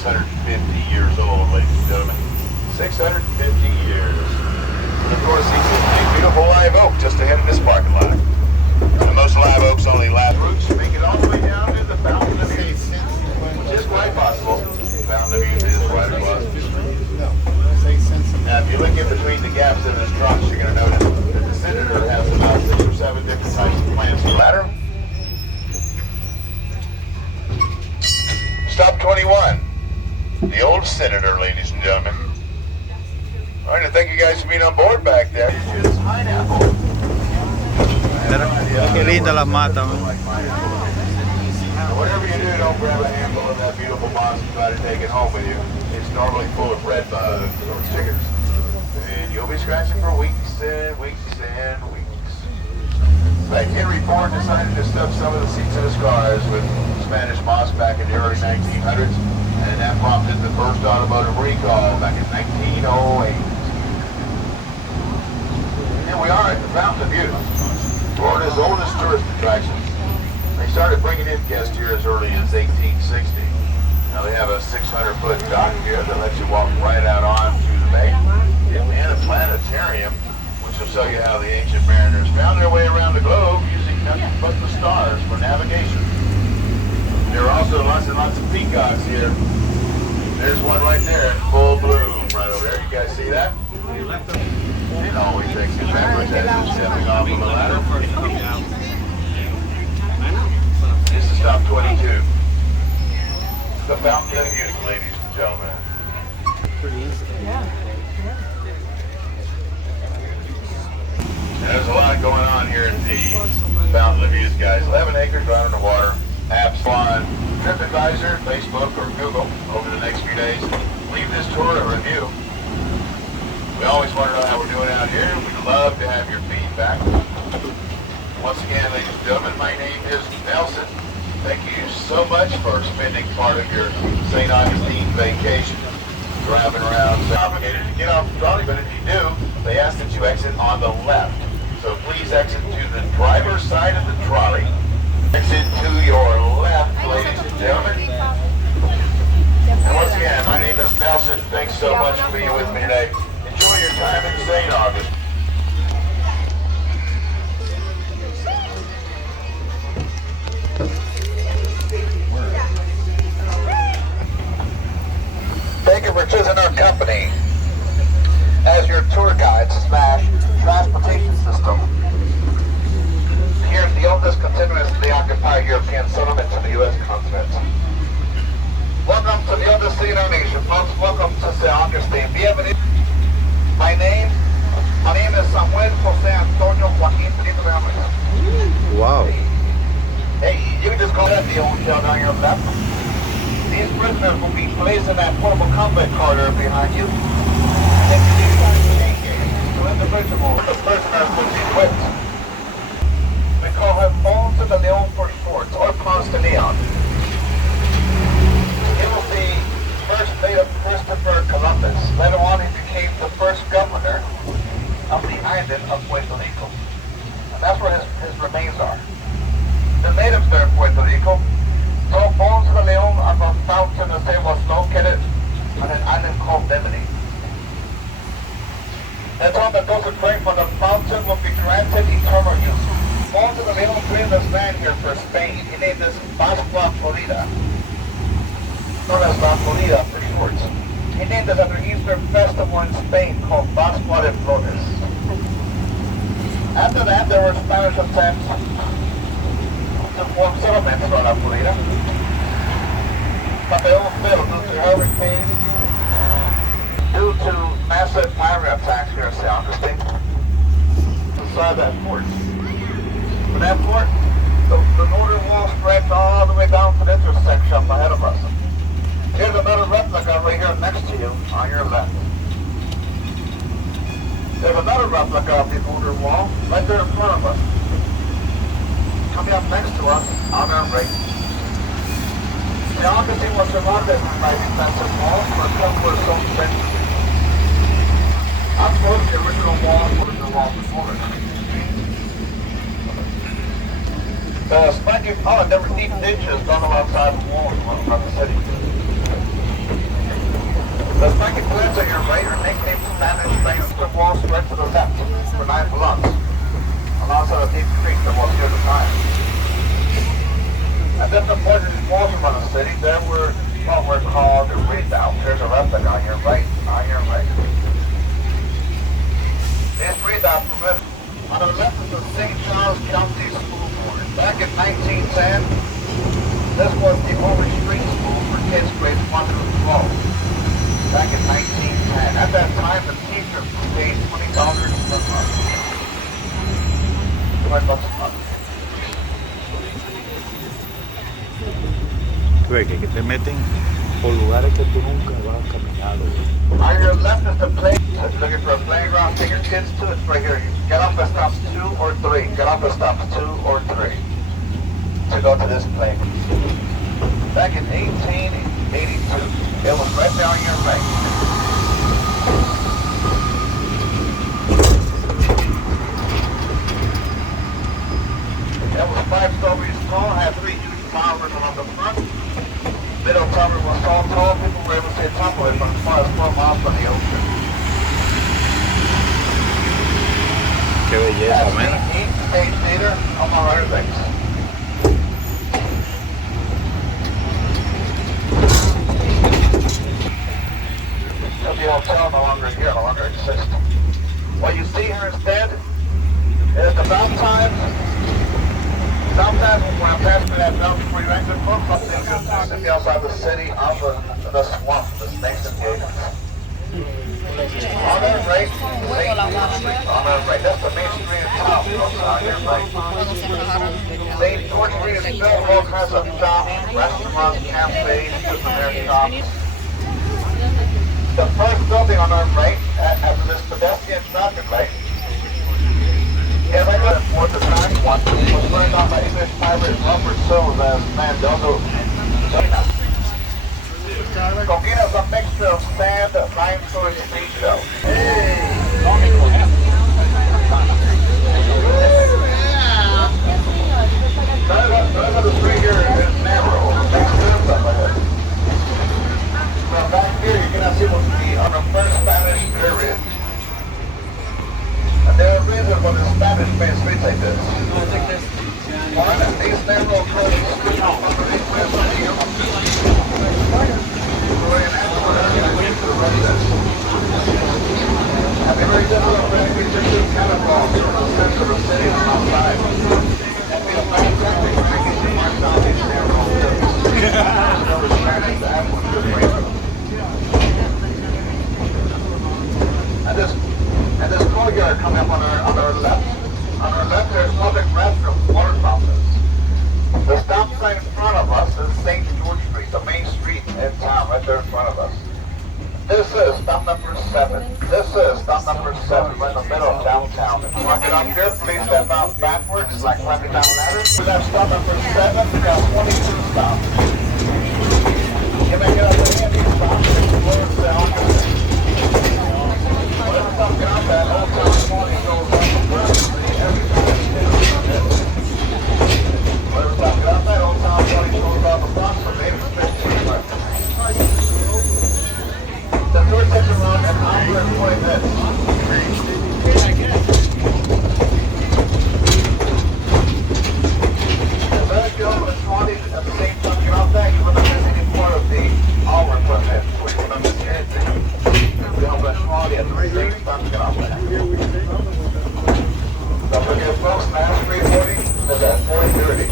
650 years old, ladies and gentlemen. 650 years. And of course, he's a beautiful live oak just ahead of this parking lot. And most live oaks only last roots make it all the way down to the Fountain of Youth, which is quite possible. Fountain of Youth is right across. Now, if you look in between the gaps in his trunks, you're going to notice that the senator has about 6 or 7 different types of plants. Ladder. Stop 21. The old senator, ladies and gentlemen. All right, thank you guys for being on board back there. It's pineapple. Qué linda las mata, man. Whatever you do, don't grab a handful of that beautiful moss and try to take it home with you. It's normally full of red bugs or chiggers. And you'll be scratching for weeks and weeks and weeks. Like Henry Ford decided to stuff some of the seats of his cars with Spanish moss back in the early 1900s. And that prompted the first automotive recall back in 1908. Here we are at the Fountain of Youth, Florida's oldest tourist attraction. They started bringing in guests here as early as 1860. Now they have a 600-foot dock here that lets you walk right out onto the bay. And a planetarium, which will show you how the ancient mariners found their way around the globe using nothing but the stars for navigation. There are also lots and lots of peacocks here. There's one right there in full bloom right over there. You guys see that? It always takes the backwards as you're stepping off of the ladder. This is stop 22. The Fountain of Youth, ladies and gentlemen. Pretty easy. Yeah. There's a lot going on here at the Fountain of Youth, guys. 11 acres right on the water. Apps on TripAdvisor, Facebook, or Google over the next few days. Leave this tour a review. We always want to know how we're doing out here. We'd love to have your feedback. Once again, ladies and gentlemen, my name is Nelson. Thank you so much for spending part of your St. Augustine vacation driving around. It's obligated to get off the trolley, but if you do, they ask that you exit on the left. So please exit to the driver's side of the trolley. Exit to your left, ladies and gentlemen. And once again, my name is Nelson. Thanks so much for being with me today. Enjoy your time in St. Augustine. Thank you for choosing our company as your tour guide / transportation system. Here is the oldest continuously occupied European settlement in the U.S. continent. Welcome to the oldest city in our nation, folks. Welcome to St. Augustine. Bienvenido. My name is Samuel Jose Antonio Joaquin Benito de Almeida. Wow. Hey, you can just call that the old shell down your left. These prisoners will be placed in that portable combat corridor behind you. And if you to individual, the prisoners will be whipped. We call him Ponce de Leon for short, or Ponce de Leon. He was the first mate of Christopher Columbus. Later on, he became the first governor of the island of Puerto Rico. And that's where his remains are. The natives there in Puerto Rico told Ponce de Leon of a fountain that they was located on an island called Bimini. They told that those who pray for the fountain will be granted eternal use. Ponce de Leon created this land here for Spain. He named this Pascua Florida, known as La Florida for short. He named it after Easter festival in Spain called Pascua de Flores. After that, there were Spanish attempts to form settlements on La Florida, but they all failed due to hurricanes, due to massive pirate attacks here in St. Augustine. Inside that fort. For that fort, the northern wall stretched all the way down to the intersection up ahead of us. Here's another replica right here next to you, on your left. There's another replica of the northern wall right there in front of us. Coming up next to us, on our right. St. Augustine was surrounded by defensive walls for a couple of centuries. Up close, the original wall before it. Spiky, there were deep ditches dug alongside the walls around the city. units on your right are nicknamed Spanish Train strip walls right to the left for 9 blocks. Alongside a deep creek that was near the time. And then the point of these walls around the city, there were what were called the redoubts. There's a replica on your right, on your right. This redout prevents. On the left is the St. Charles County School Board. Back in 1910, this was the only street school for kids grades 1 through 12. Back in 1910. At that time, the teacher paid $20 per month. $20 a month. Güey, que te meten por lugares que tú nunca vas caminado. On your left is the play. If you're looking for a playground, take your kids to it. Right here. Get off at stops 2 or 3. Get off at stops 2 or 3 to go to this playground. Back in 1882, it was right there on your right. It was 5 stories tall, had 3 huge towers on the front. Middle tower was so tall, people were able to see the top of it from as far as 4 miles from the ocean. Qué belleza, man. Each stage leader, among other things. So the hotel no longer here, no longer exists. What you see here instead is the sometimes when I'm passing that belt before you enter the book, I'm thinking of the outside the city, out the swamp, the snakes and the agents. On our right, St. George Street. On our right, that's the main street in town. On your right. St. George Street is filled with all kinds of shops, restaurants, cafes, souvenir shops. The first building on our right, after this pedestrian traffic light, yeah, right there, at the time, was burned off by English pirate Robert Sills as Mandela. Coquina is a mixture of sand, limestone, and seashell. None of the street here is narrow. Now back here, you can see what's on the first Spanish period. And there are reasons for the Spanish made streets like this. One, these narrow coasts underneath and they're very difficult for enemies to shoot cannonballs from the center of the city and outside. And we have fantastic package to mark down these narrow coasts. There was Spanish to have one good reason. And this courtyard coming up on our left. On our left there's public restrooms, water fountains. The stop sign in front of us is St. George Street, the main street in town, right there in front of us. This is stop number 7. This is stop number 7, right in the middle of downtown. If you want to get up here, please step out backwards, like climbing down ladders. We have stop number 7, we got 22 stops. You may get up to any of these stops, towards the Augustine. Whatever stop get out that, Old Town 20 goes up the first street every time it's in. Whatever stop get out that, Old Town 20 goes up the bus, so maybe it's 15 left. The tour takes around an hour and 20 minutes. And then if you go to the 20 at the same time get off that, you're going to miss any part of the hour and 20 minutes. We're going to miss anything. You know, but 20 at the same time get off that. Don't forget folks, mass 340 is at 4:30.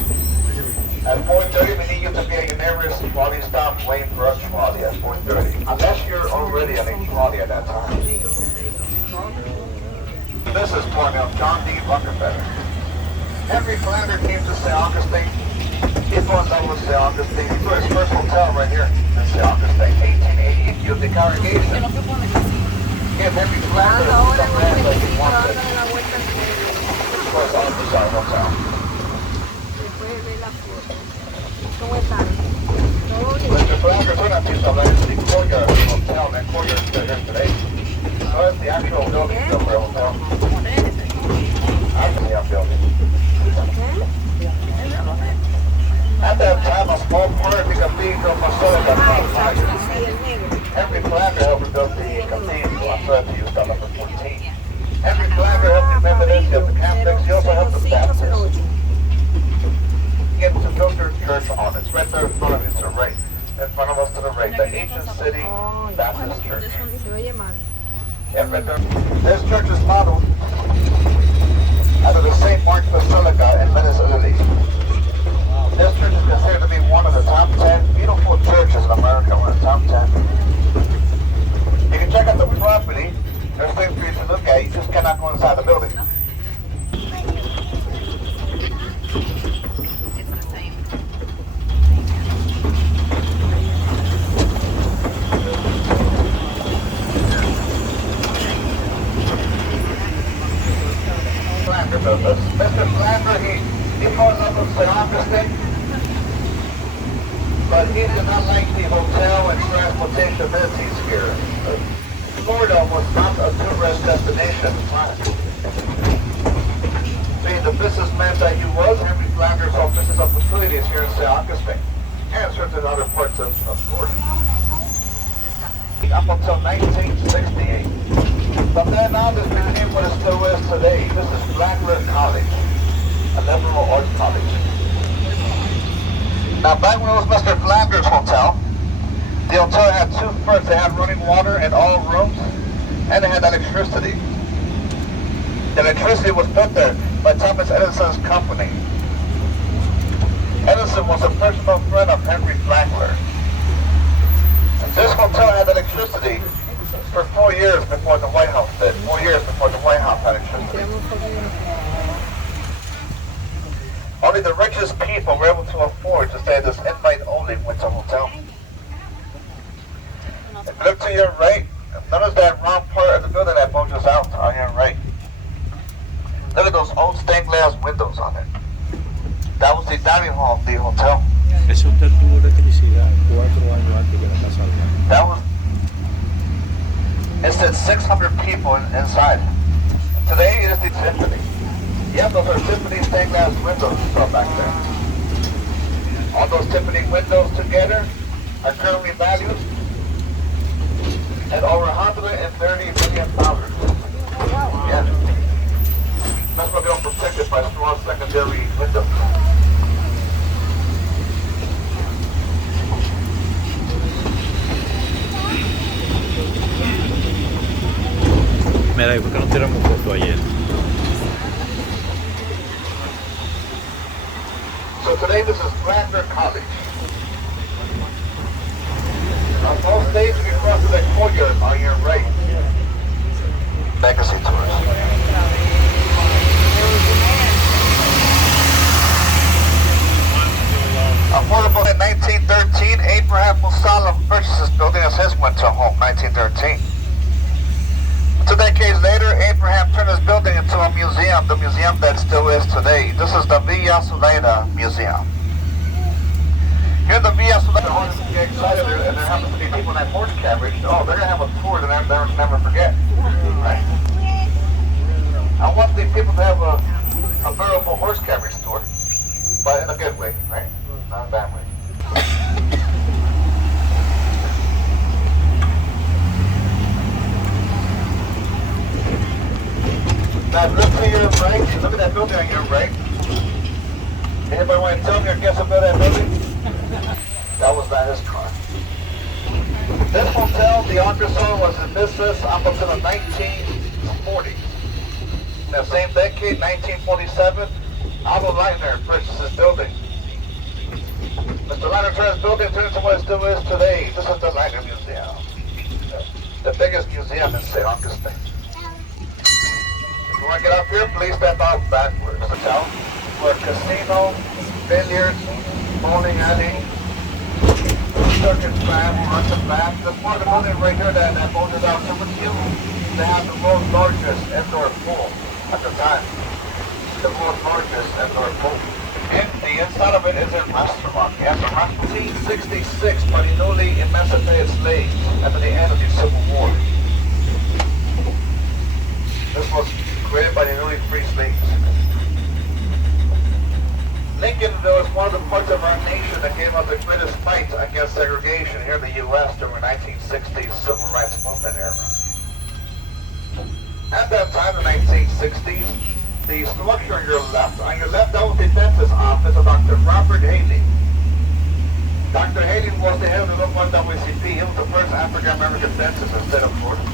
At 4:30, we need you to be at your nearest trolley stop waiting for a trolley at 4:30. Unless you're already at a trolley at that time. This is Cornell, John D. Rockefeller. Henry Flander came to St. Augustine. He fell in love with St. Augustine. He put his first hotel right here in St. Augustine, 1888. He was the congregation. Give Henry Flander some land that he wanted. Of course, I was our hotel. ¿Cómo están? ¿Todo bien? Mr. Flander, we're not just about the courtyard of the hotel. That courtyard is there today. So that's the actual building built for a hotel. That's the building. At that time, a small part of the cathedral was still at that time. Henry Flander helped build the cathedral. I'm sorry to use that number 14. Henry Flander helped the Methodist, helped the Catholics, he also helped the Baptists get to build their church on. It's right there in front of you to the right. In front of us to the right, the Ancient City Baptist Church. Yeah, right there. This church is modeled after the St. Mark Basilica in Venice, Italy. This church is considered to be one of the top 10 beautiful churches in America. One of the top 10. You can check out the property. There's things for you to look at. You just cannot go inside the building. Mr. Flander, he calls up from St. Augustine, but he did not like the hotel and transportation amenities here. Florida was not a tourist destination. Being the businessman that he was, Henry Flander saw business opportunities here in St. Augustine and certain other parts of Florida. Up until 1968. From then on, this became what it still is today. This is Blackler College, a liberal arts college. Now, back when it was Mr. Flander's hotel, the hotel had two fronts. They had running water in all rooms, and they had electricity. The electricity was put there by Thomas Edison's company. Edison was a personal friend of Henry Blackler. And this hotel had electricity for 4 years before the White House did. 4 years before the White House had electricity. Only the richest people were able to afford to stay at this invite-only winter hotel. If you look to your right, notice that round part of the building that bulges out on your right. Look at those old stained glass windows on it. That was the dining hall of the hotel. Ese hotel tuvo electricidad 4 años antes que la Casa Blanca. That was... It said 600 people inside. Today it is the Tiffany. Yeah, those are Tiffany stained glass windows you saw back there. All those Tiffany windows together are currently valued at over $130 million. Yeah. That's why they don't protect it by strong secondary windows. Mira, ¿y por qué no tiramos foto ayer? So today this is Flander College. On both days we cross the courtyard on your right. Legacy tours. Affordable in 1913, Abraham Musallam purchased this building as his winter home, 1913. 2 decades later, Abraham turned his building into a museum, the museum that still is today. This is the Ciudad Museum. Here in the Ciudad, the horses get excited, and there happens to be people in that horse carriage. Oh, they're going to have a tour that they'll never forget. Right? I want the people to have a veritable horse carriage tour, but in a good way, right? Not a bad way. Now look to your right, look at that building on your right. Anybody want to tell me or guess about that building? That was not his car. This hotel, the Augustine, was in business up until the 1940s. In the same decade, 1947, Otto Leitner purchased this building. Mr. Leitner turned his building into what it still is today. This is the Leitner Museum. The biggest museum in St. Augustine. If you want to get up here, please step out backwards. Hotel, for a casino, billiards, bowling alley, circus bath, lots of baths. There's one of the buildings right here that bulges out to you. They have the world's largest indoor pool at the time. The world's largest indoor pool. And the inside of it is a restaurant. Yes, a restaurant. 1866 by the newly emancipated slaves after the end of the Civil War. This was created by the newly free slaves. Lincolnville is one of the parts of our nation that gave us the greatest fight against segregation here in the U.S. during the 1960s civil rights movement era. At that time, the 1960s, the structure on your left, that was the dentist office of Dr. Robert Haley. Dr. Haley was the head of the NAACP. He was the first African-American dentist in the state of Florida.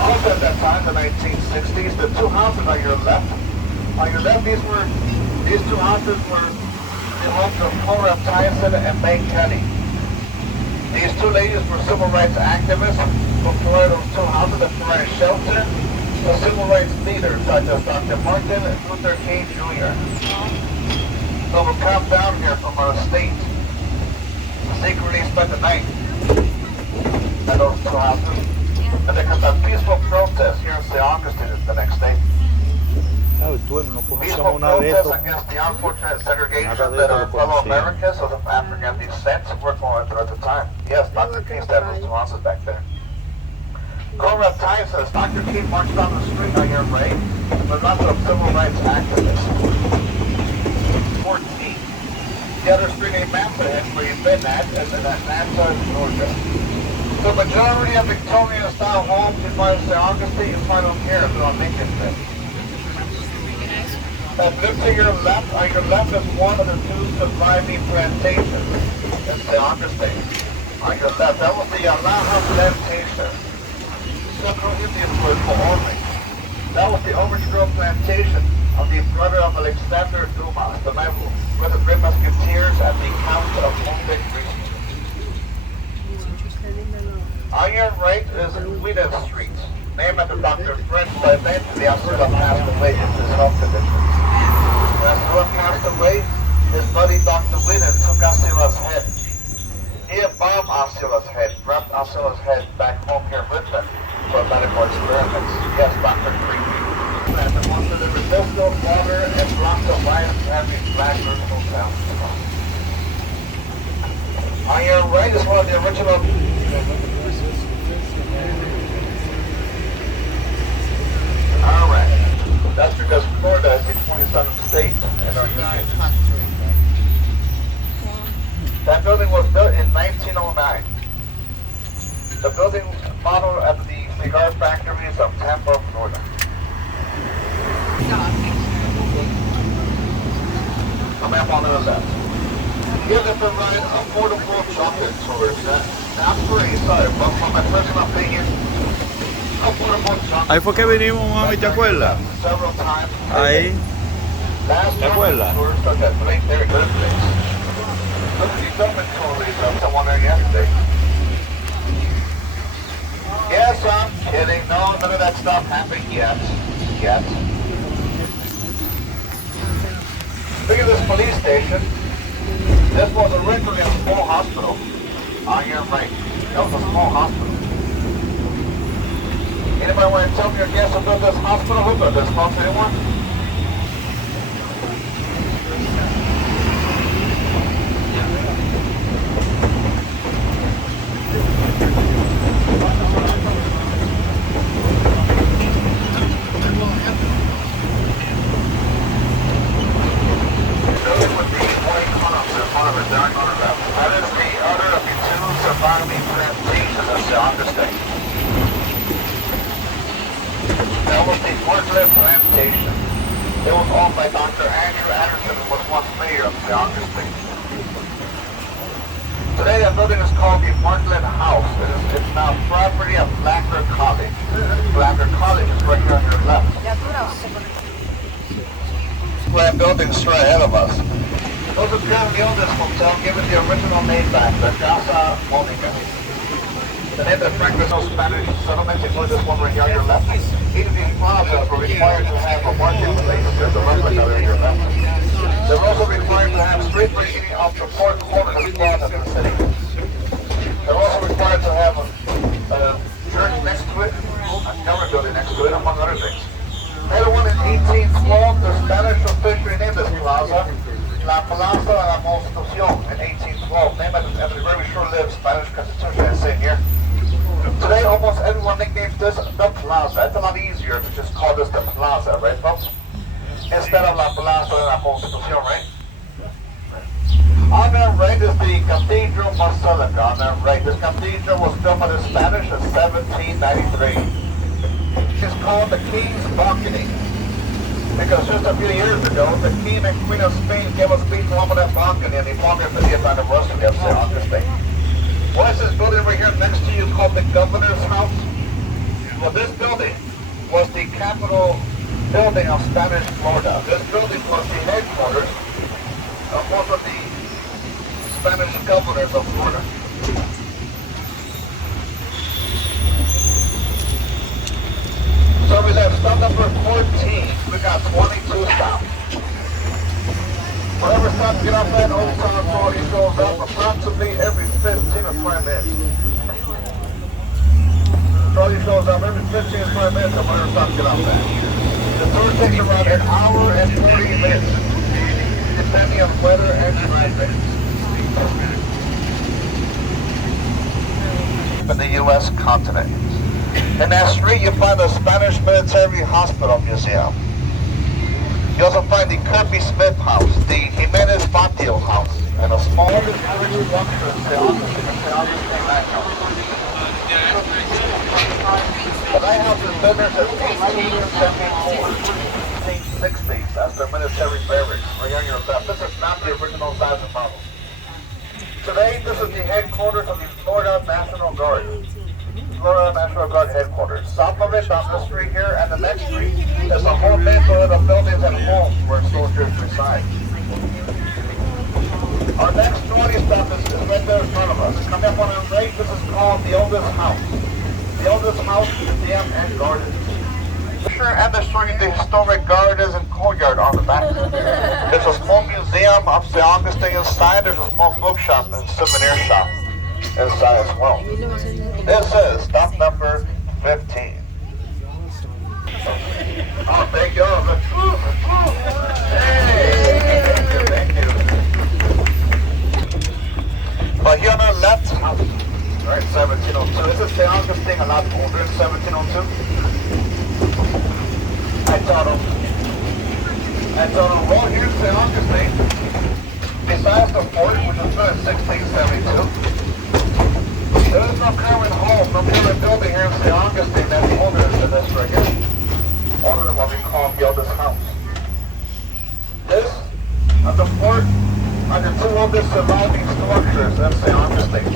Also at that time, the 1960s, the two houses on your left, these two houses were the homes of Cora Tyson and May Kelly. These two ladies were civil rights activists who provided those two houses that provided shelter to civil rights leaders such as Dr. Martin Luther King Jr. So we'll come down here from our state, secretly spent the night at those two houses, and they conduct peaceful protests here in St. Augustine the next day. ¿Sabes? Tú no Peaceful conocíamos nada de protests esto. against the unfortunate segregation Nada de that esto our lo fellow conocíamos. Americans of African descent were going through at the time. Yes, Dr. King started those two houses back there. Cora Tyson says Dr. King marched down the street on your right, but lots of civil rights activists. 14. The other street named Memphis, where you've been at, is in Atlanta, Georgia. The majority of Victorian-style homes in St. Augustine, you find them here, they're on Lincoln Street. That look to your left, on your left is one of the two surviving plantations in St. Augustine. On your left, that was the Alaha plantation. Several Indians were forming. That was the Orange Grove plantation of the brother of Alexander Dumas, the man who were the Great Musketeers at the Count of Monte Cristo. On your right is Whedon Street, named after Dr. Fred, who eventually Asula passed away due to his health condition. When Asula passed away, his buddy Dr. Whedon took Asula's head. He embalmed Asula's head, brought Asula's head back home here with him for medical experiments. Yes, Dr. Creepy. And the ones that the medicinal water and blocks of life having black vertical sounds. On your right is one of the original. Alright. That's because Florida is the 27th state in our union. That building was built in 1909. The building modeled at the cigar factories of Tampa, Florida. The map on the left. Here they provide affordable chocolate tours. Not free, sorry, but from my personal opinion, affordable chocolate. Ahí fue que vinimos, mami, ¿te acuerdas? Several times. Ahí. Last ¿Te acuerdas? tours such as Blakeberry birthdays. Look at these government tours of someone there yesterday. Yes, I'm kidding. No, none of that stuff happened yet. Look at this police station. This was originally a small hospital. On your right. That was a small hospital. Anybody want to tell me or guess about this hospital? Who built this? Folks, anyone? That was the Portland Plantation. It was owned by Dr. Andrew Anderson, who was once mayor of St. Augustine. Today that building is called the Portland House. It's now property of Blacker College. Blacker College is right here on your left. Grand building straight ahead of us. Those are currently own this hotel, given the original name back, the Casa Monica. The name of Franklin Spanish settlement includes this one right here on your left. Each of these plazas were required to have a marketplace. There's a replica right here left. They're also required to have street parking off the four corners of the plaza in the city. They're also required to have a church next to it, a government building next to it, among other things. Later on in 1812, the Spanish officially named this plaza La Plaza de la Constitución in 1812, named after the very short-lived Spanish Constitution in the same year. Today, almost everyone nicknames this the Plaza. It's a lot easier to just call this the Plaza, right, folks? Instead of La Plaza de la Constitución, right? Cathedral Basilica on that right. This cathedral was built by the Spanish in 1793. It's called the King's Balcony because just a few years ago, the King and Queen of Spain gave a speech on that balcony and the 450th anniversary of St. Augustine. What is this building over here next to you called the Governor's House? Well, this building was the capital building of Spanish Florida. This building was the headquarters of most of the Spanish governors of Florida. So we left stop number 14. We got 22 stops. Whatever stop you get off that Old Town Road, it goes up approximately every 15 or 20 minutes. Trolley shows up every 15 or 20 minutes of whatever stop you get off that. The tour takes around an hour and 40 minutes, depending on weather and traffic. In the U.S. continent. In that street, you find the Spanish Military Hospital Museum. You also find the Kirby Smith House, the Jimenez Patio House, and a small structure in St. Augustine Lighthouse. The lighthouse has been there since 1874, 1860s, as the military barracks. Right here on your left. This is not the original size of model. Today, this is the headquarters of the Florida National Guard. Florida National Guard headquarters. South of it, on the street here, and the next street, is a whole neighborhood of buildings and homes where soldiers reside. Our next tourist stop is right there in front of us. Coming up on our right, this is called the Oldest House. The Oldest House, Museum, and Garden. And they're showing the historic gardens and courtyard on the back. There's a small museum of St. Augustine inside. There's a small bookshop and souvenir shop inside as well. This is stop number 15. Oh, thank you. Hey, thank you. But here on our left, right, 1702. This is St. Augustine, a lot older than 1702. I told him, well, here's St. Augustine. Besides the fort, which was built in 1672, there is no current home, no current building here in St. Augustine that's older than this right here. Older than what we call the Oldest House. This, and the fort, are the two oldest surviving structures in St. Augustine.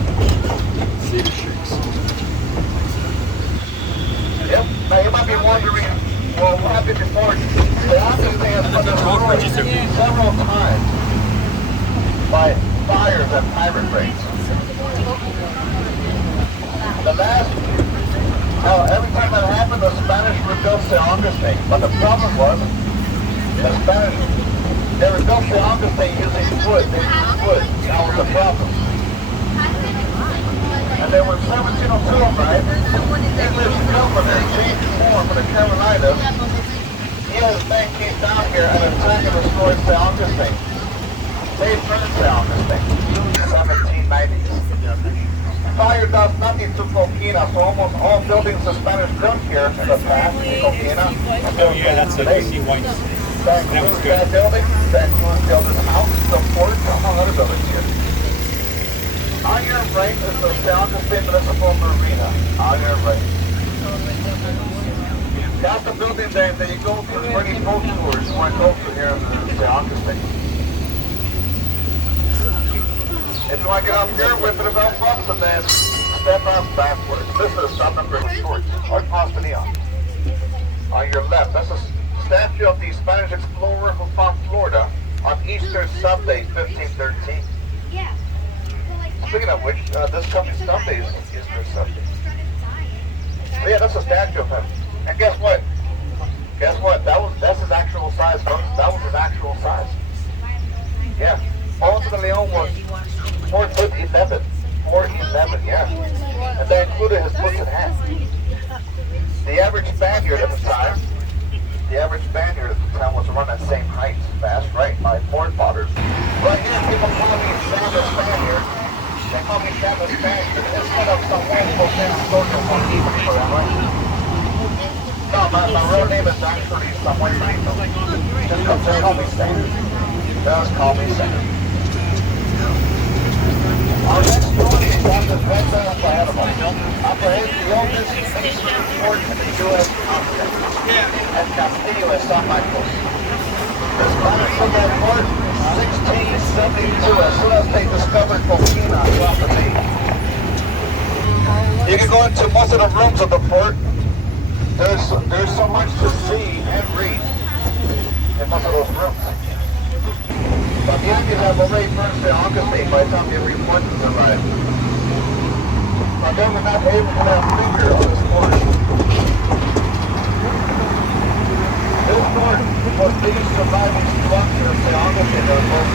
Yep, now you might be wondering, well, what happened before? St. Augustine has been destroyed several times by fires and pirate raids. The last, every time that happened, the Spanish rebuilt St. Augustine. But the problem was, the Spanish, they rebuilt St. Augustine using wood. They used wood. That was the problem. And then when 1702 arrived, English governor changed form for the Carolinas. He and his men came down here and attacked and destroyed St. Augustine. They burned St. Augustine in the 1790s. Fire does nothing to Coquina, so almost all buildings the Spanish built here in the past in Coquina. Oh yeah, that's a DC White. That includes that building, that includes the Oldest House, the fort, among other buildings here. On your right is the St. Augustine Municipal Marina. On your right. That's the building that you go to for any boat tours you want to go to here in St. Augustine. If you want to get up here with the belt bus and then step out backwards. This is stop number 14, or across the neon. On your left, that's a statue of the Spanish explorer who found Florida on Easter Sunday, 1513. Yeah. Speaking of which, this coming Sunday is Easter Sunday. So yeah, that's a statue of him. And guess what? That's his actual size, folks. That was his actual size. Yeah. Ponce de Leon was 4'11". 4'11", yeah. And that included his books in hand. The average Spaniard at the time was around that same height. That's right, my forefathers. Right here, people call me Sam the Spaniard. They call me Sam the Spaniard instead of some wonderful social people, right? No, my real name is actually Samuel Benito. Just call me Sam. Just call me Sam. Our next story is on the red belt animal. Operates the oldest masonry fort in the U.S. continent. At Castillo, San Marcos. This planet from that fort in 1672, as soon as they discovered cocaine throughout the sea. You can go into most of the rooms of the fort. There's so much to see and read in most of those rooms. But the Yankees have already furnished the Augustine by the time the reinforcements arrive. But they were not able to have figure on this fort. This fort was the surviving structure of the Augustine that both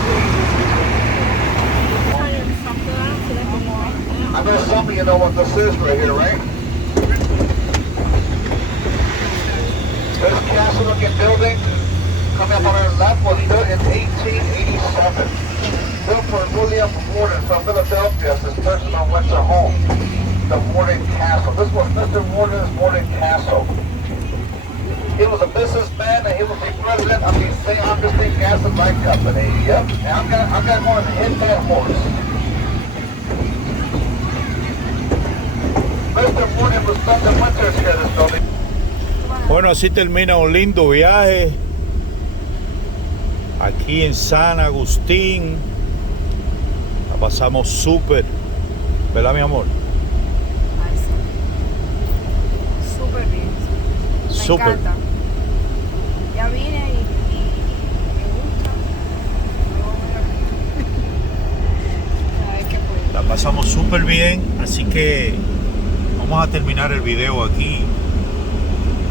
I know some of you know what this is right here, right? This castle-looking building coming up on our left was built in 1887. Built for William Warden from Philadelphia as his personal winter home. The Warden Castle. This was Mr. Warden's Warden Castle. He was a businessman and he was the president of the St. Augustine Gas and Light Company. Yep, and I'm gonna go and hit that horse. Mr. Warden was spent the winters here in this building. Bueno, así termina un lindo viaje aquí en San Agustín. La pasamos súper, ¿verdad, mi amor? Ay, sí. Súper bien. Me Súper. encanta. Ya vine y me gusta. A ver qué puedo. La pasamos súper bien, así que vamos a terminar el video aquí.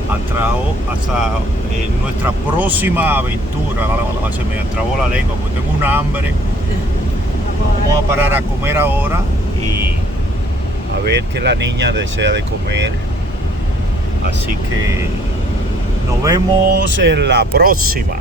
Hasta nuestra próxima aventura. Se me trabó la lengua porque tengo una hambre. Vamos a parar a comer ahora y a ver qué la niña desea de comer. Así que nos vemos en la próxima.